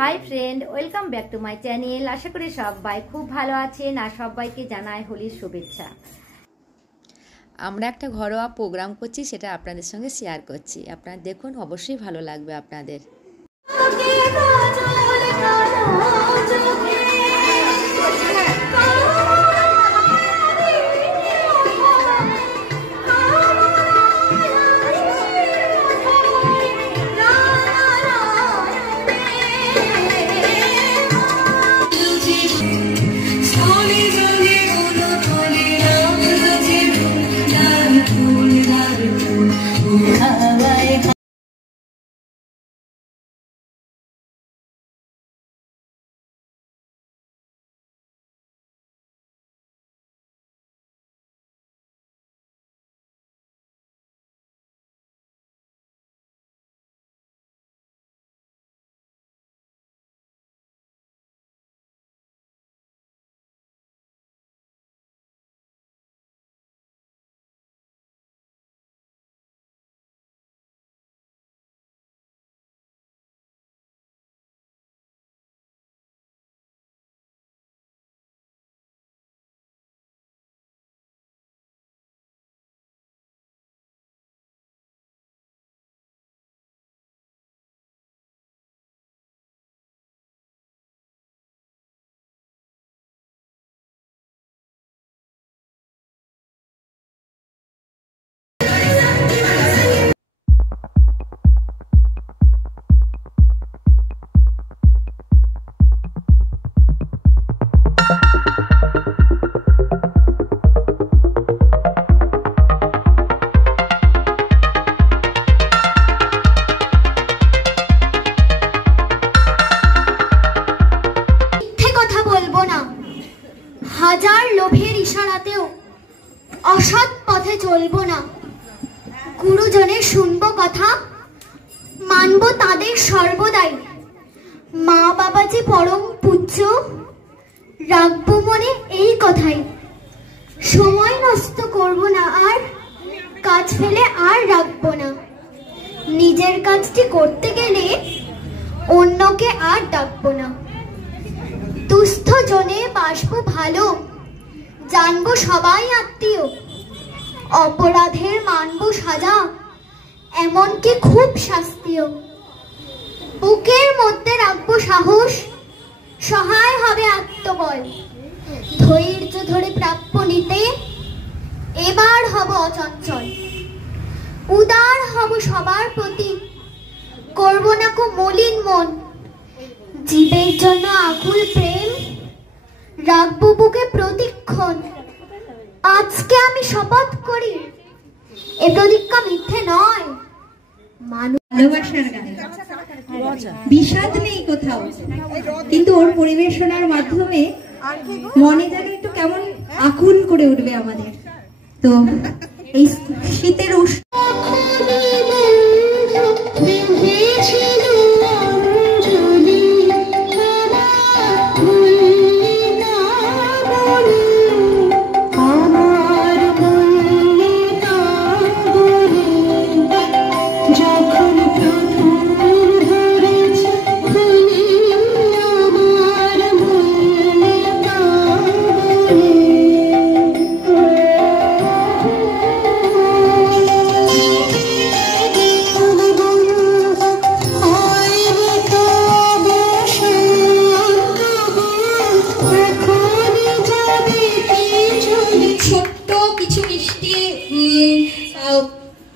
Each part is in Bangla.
High friend, welcome back to my channel. আশা করি সবাই খুব ভালো আছেন আর সবাইকে জানাই হোলির শুভেচ্ছা। আমরা একটা ঘরোয়া প্রোগ্রাম করছি, সেটা আপনাদের সঙ্গে শেয়ার করছি। আপনারা দেখুন, অবশ্যই ভালো লাগবে আপনাদের। হাজার লোভের ইশারাতেও অসৎ পথে চলবো না। গুরুজনের শুনবো কথা, মানবো তাদের সর্বদাই। মা বাবা যে পরম পূজ্য, রাখবো মনে এই কথাই। সময় নষ্ট করবো না আর, কাজ ফেলে আর রাখবো না। নিজের কাজটি করতে গেলে অন্যকে আর ডাকবো না। দুস্থ জনে বাসবো ভালো, জানবো সবাই আত্মীয়। অপরাধের মানবো সাজা, এমনকি খুব শাস্তিও। বুকের মধ্যে রাখবো সাহস, সহায় হবে আত্মবল। ধৈর্য ধরে প্রাপ্য নিতে এবার হব অচঞ্চল। উদার হব সবার প্রতি, করব না কো মলিন মন। জীবের জন্য আকুল প্রেম, রাখবো বুকে প্রতিক্ষণ। আজকে আমি শপথ করি, এ প্রতিজ্ঞা মিথ্যে নয়। ভালোবাসার গান, বিষাদ নেই কোথাও, কিন্তু ওর পরিবেশনার মাধ্যমে মনে যেন একটু কেমন আকুল করে উঠবে আমাদের। তো এই শীতের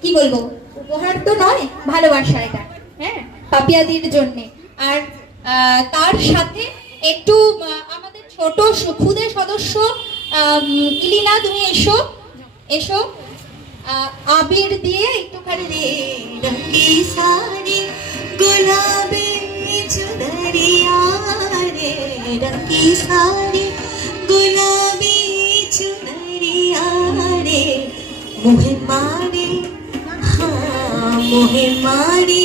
কি বলবো, উপহার তো নয়, ভালোবাসা এটা, হ্যাঁ, পাপিয়াদির জন্য। আর তার সাথে একটু আমাদের ছোট খুদে সদস্য ইলিনা, তুমি এসো এসো, আবির দিয়ে একটুখানি রঙি সারি গোলাপি চুনরিয়া রে, রঙি সারি গোলাপি চুনরিয়া রে, মোহে মারে मोहे मारी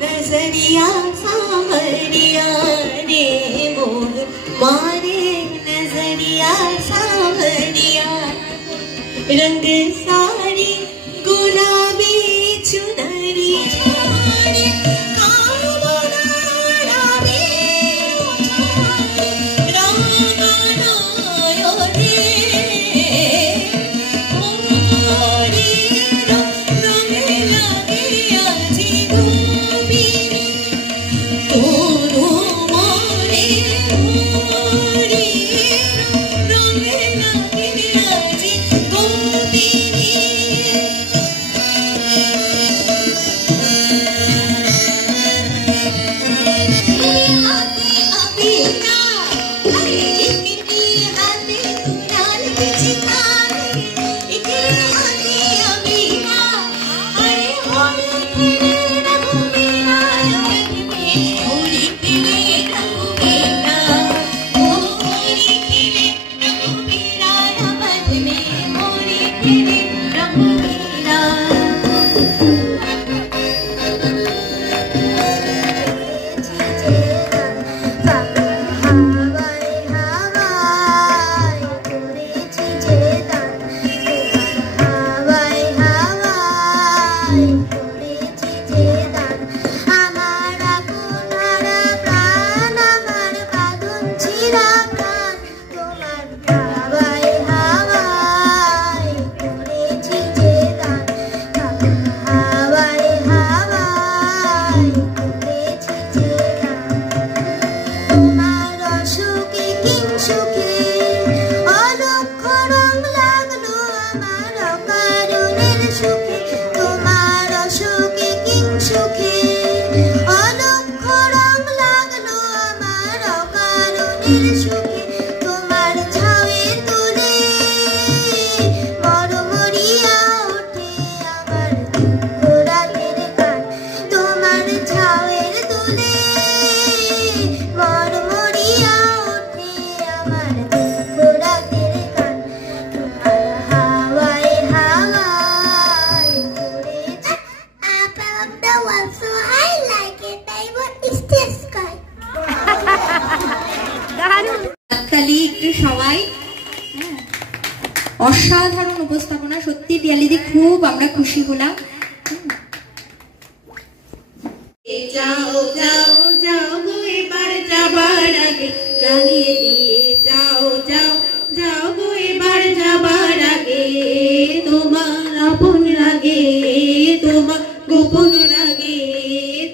नजरिया सावरिया रे, मोहे मारे नजरिया सावरिया। रंग सारी गुलाबी चुनरी, कालो गुलाबी অসাধারণ উপস্থাপনা, সত্যি পিয়ালিদি খুব আমরা খুশি হলাম। যাও যাও যাও গো এবার যাবার আগে জানিয়ে দিয়ে যাও যাও যাও গো এবার যাবার আগে তোমার আপন লাগে তোমার গোপন রাগে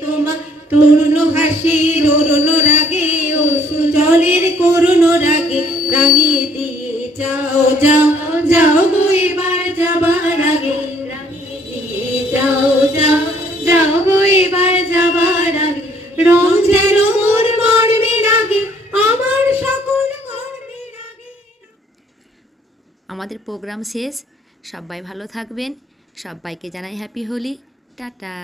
তোমার তরুণ হাসির অরুণ রাগে ও সুজলের করুণ রাগে রাঙিয়ে দিয়ে যাও যাও যাও গো এবার যাবার আগে রাঙিয়ে দিয়ে যাও যাও যাও গো এবার যাবার আগে রং যেন মোর মর্মে লাগে আমার সকল কর্মে লাগে। আমাদের প্রোগ্রাম শেষ, সবাই ভালো থাকবেন, সবাইকে জানাই হ্যাপি হোলি, টাটা।